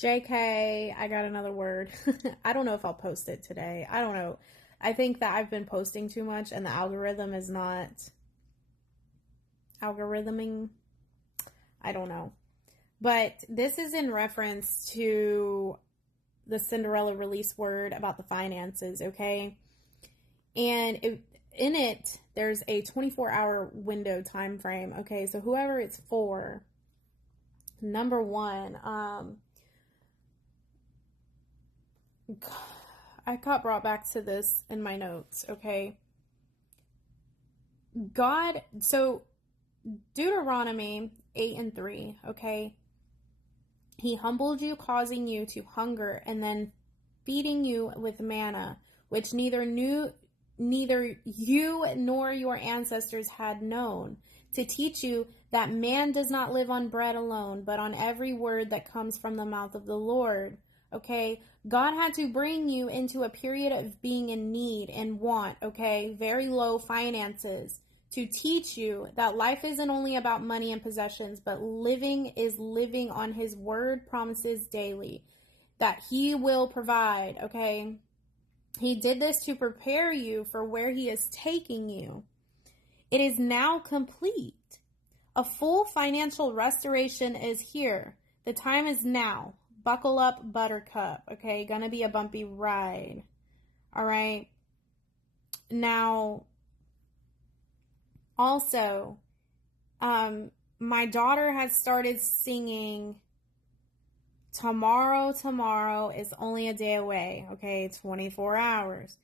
JK, I got another word. I don't know if I'll post it today. I don't know. I think that I've been posting too much and the algorithm is not algorithming. I don't know. But this is in reference to the Cinderella release word about the finances, okay? And in it, there's a 24-hour window time frame, okay? So whoever it's for, number one, I got brought back to this in my notes, okay? God, so Deuteronomy 8:3, okay? He humbled you, causing you to hunger, and then feeding you with manna, which neither you nor your ancestors had known, to teach you that man does not live on bread alone, but on every word that comes from the mouth of the Lord. Okay, God had to bring you into a period of being in need and want, okay, very low finances, to teach you that life isn't only about money and possessions, but living is living on his word promises daily, that he will provide, okay? He did this to prepare you for where he is taking you. It is now complete. A full financial restoration is here. The time is now. Buckle up, buttercup. Okay, gonna be a bumpy ride. All right. Now, also, my daughter has started singing Tomorrow is only a day away. Okay, 24 hours.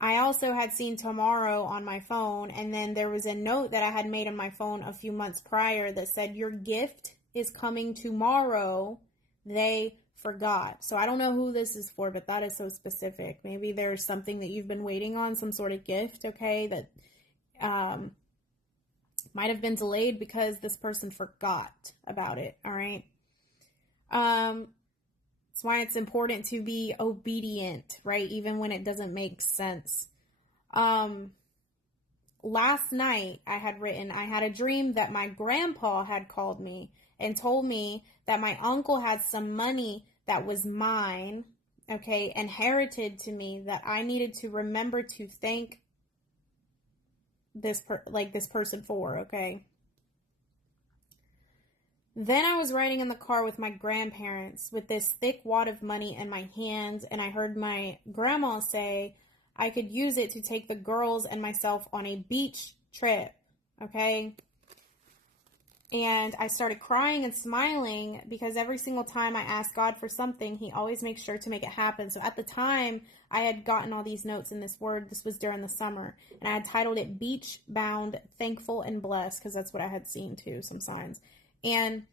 I also had seen tomorrow on my phone, and then there was a note that I had made on my phone a few months prior that said, your gift is coming tomorrow. They forgot. So I don't know who this is for, but that is so specific. Maybe there's something that you've been waiting on, some sort of gift, okay, that might have been delayed because this person forgot about it, all right? That's why it's important to be obedient, right? Even when it doesn't make sense. Last night I had a dream that my grandpa had called me and told me that my uncle had some money that was mine, okay, inherited to me, that I needed to remember to thank this person for, okay? Then I was riding in the car with my grandparents with this thick wad of money in my hands, and I heard my grandma say I could use it to take the girls and myself on a beach trip, okay? And I started crying and smiling because every single time I ask God for something, he always makes sure to make it happen. So at the time, I had gotten all these notes in this word. This was during the summer. And I had titled it Beach Bound, Thankful and Blessed, because that's what I had seen too, some signs. And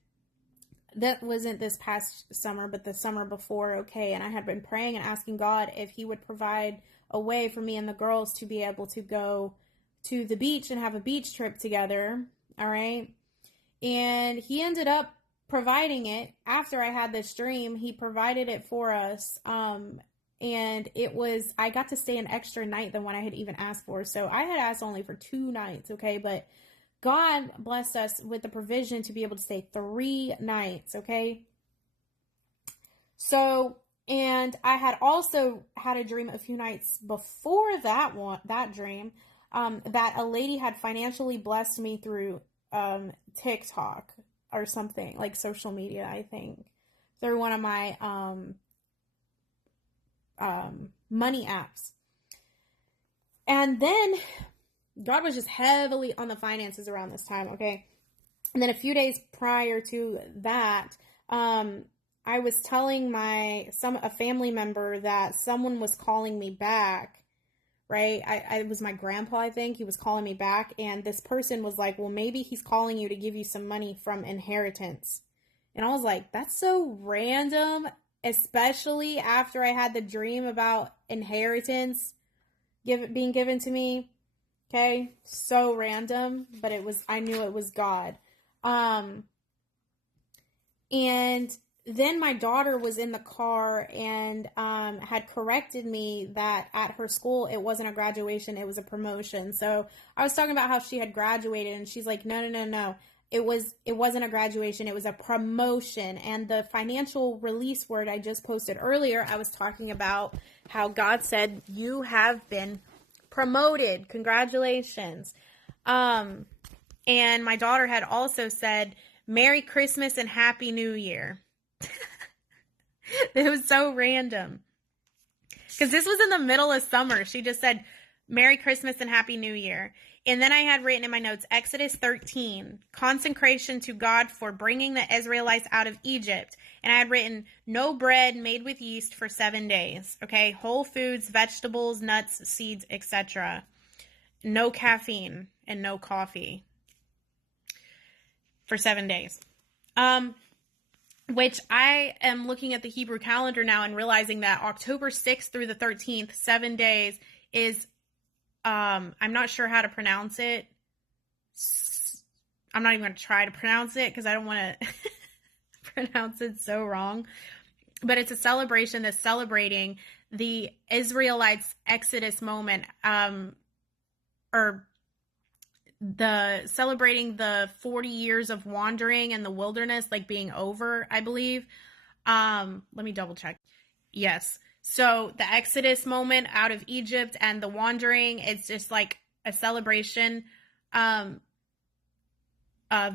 that wasn't this past summer, but the summer before, okay? And I had been praying and asking God if he would provide a way for me and the girls to be able to go to the beach and have a beach trip together, all right? And he ended up providing it. After I had this dream, he provided it for us. And I got to stay an extra night than what I had even asked for. So I had asked only for 2 nights, okay? But God blessed us with the provision to be able to stay 3 nights, okay? So, and I had also had a dream a few nights before that dream, that a lady had financially blessed me through TikTok or something, like social media, I think, through one of my money apps. And then God was just heavily on the finances around this time, okay? And then a few days prior to that, I was telling a family member that someone was calling me back, right? I was my grandpa, I think. He was calling me back, and this person was like, well, maybe he's calling you to give you some money from inheritance. And I was like, that's so random, especially after I had the dream about inheritance being given to me. Okay, so random, but I knew it was God. And then my daughter was in the car and had corrected me that at her school it wasn't a graduation, it was a promotion. So I was talking about how she had graduated, and she's like, no. it wasn't a graduation, it was a promotion. And the financial release word I just posted earlier, I was talking about how God said, you have been promoted. Congratulations. And my daughter had also said, Merry Christmas and Happy New Year. It was so random. Because this was in the middle of summer. She just said, Merry Christmas and Happy New Year. And then I had written in my notes, Exodus 13, consecration to God for bringing the Israelites out of Egypt. And I had written, no bread made with yeast for 7 days. Okay, whole foods, vegetables, nuts, seeds, etc. No caffeine and no coffee for 7 days. Which I am looking at the Hebrew calendar now and realizing that October 6th through the 13th, 7 days, is, I'm not sure how to pronounce it. I'm not even going to try to pronounce it because I don't want to pronounce it so wrong. But it's a celebration that's celebrating the Israelites' Exodus moment, or celebrating the 40 years of wandering in the wilderness, like being over, I believe. Let me double check. Yes. So the Exodus moment out of Egypt and the wandering, it's just like a celebration of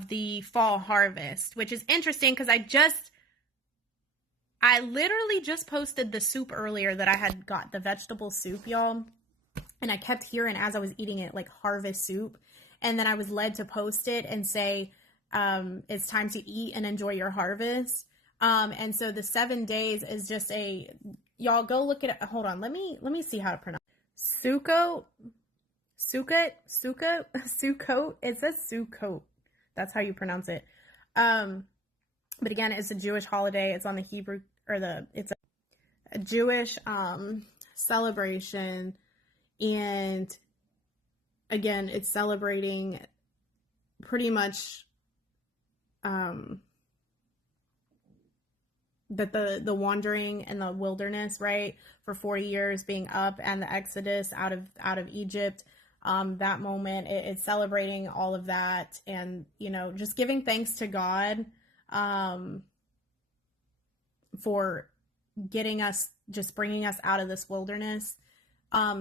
the fall harvest, which is interesting because I literally just posted the soup earlier that I had got, the vegetable soup, y'all. And I kept hearing as I was eating it, like, harvest soup. And then I was led to post it and say, it's time to eat and enjoy your harvest. And so the 7 days is just y'all go look at it. Hold on. Let me see how to pronounce it. Sukkot. It says Sukkot. That's how you pronounce it. But again, it's a Jewish holiday. It's on the Hebrew, it's a Jewish, celebration. And again, it's celebrating pretty much that the wandering in the wilderness, right, for 40 years being up, and the Exodus out of Egypt, that moment, it's celebrating all of that, and just giving thanks to God for bringing us out of this wilderness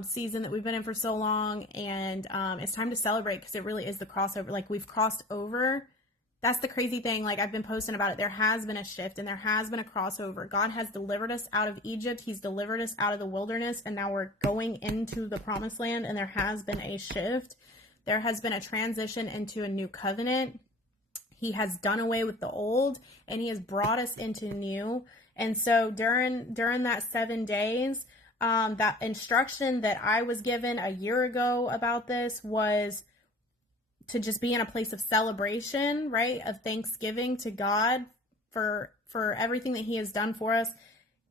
season that we've been in for so long. And it's time to celebrate, because it really is the crossover. Like, we've crossed over. That's the crazy thing. Like, I've been posting about it. There has been a shift, and there has been a crossover. God has delivered us out of Egypt. He's delivered us out of the wilderness, and now we're going into the promised land, and there has been a shift. There has been a transition into a new covenant. He has done away with the old, and he has brought us into new. And so during that 7 days, that instruction that I was given a year ago about this was to just be in a place of celebration, right? Of thanksgiving to God for everything that he has done for us,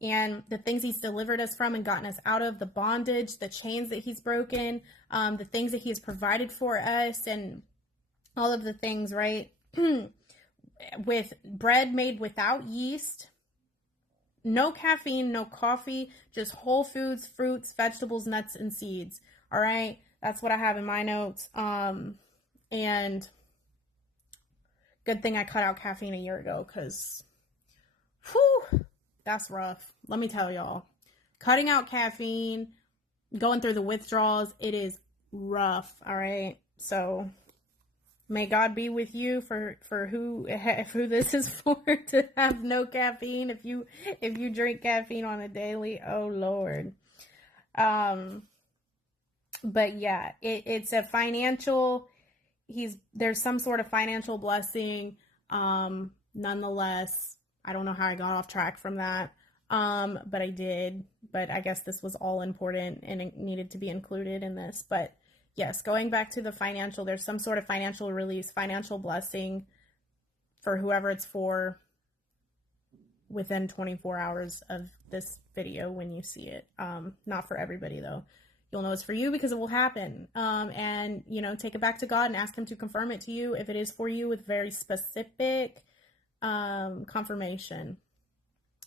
and the things he's delivered us from and gotten us out of, the bondage, the chains that he's broken, the things that he has provided for us, and all of the things, right? With bread made without yeast, no caffeine, no coffee, just whole foods, fruits, vegetables, nuts, and seeds. All right. That's what I have in my notes. And good thing I cut out caffeine a year ago, because that's rough. Let me tell y'all, cutting out caffeine, going through the withdrawals, it is rough. All right. So may God be with you for who this is for, to have no caffeine. If you drink caffeine on a daily, oh Lord. But yeah, it's a financial, there's some sort of financial blessing. Nonetheless, I don't know how I got off track from that. But I did, but I guess this was all important and it needed to be included in this. But yes, going back to the financial, there's some sort of financial release, financial blessing for whoever it's for within 24 hours of this video when you see it. Not for everybody though. You'll know it's for you because it will happen. And take it back to God and ask him to confirm it to you if it is for you, with very specific confirmation.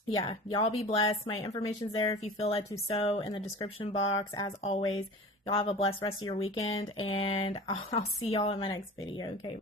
Yeah, y'all be blessed. My information's there if you feel led to sow in the description box. As always, y'all have a blessed rest of your weekend, and I'll see y'all in my next video. Okay.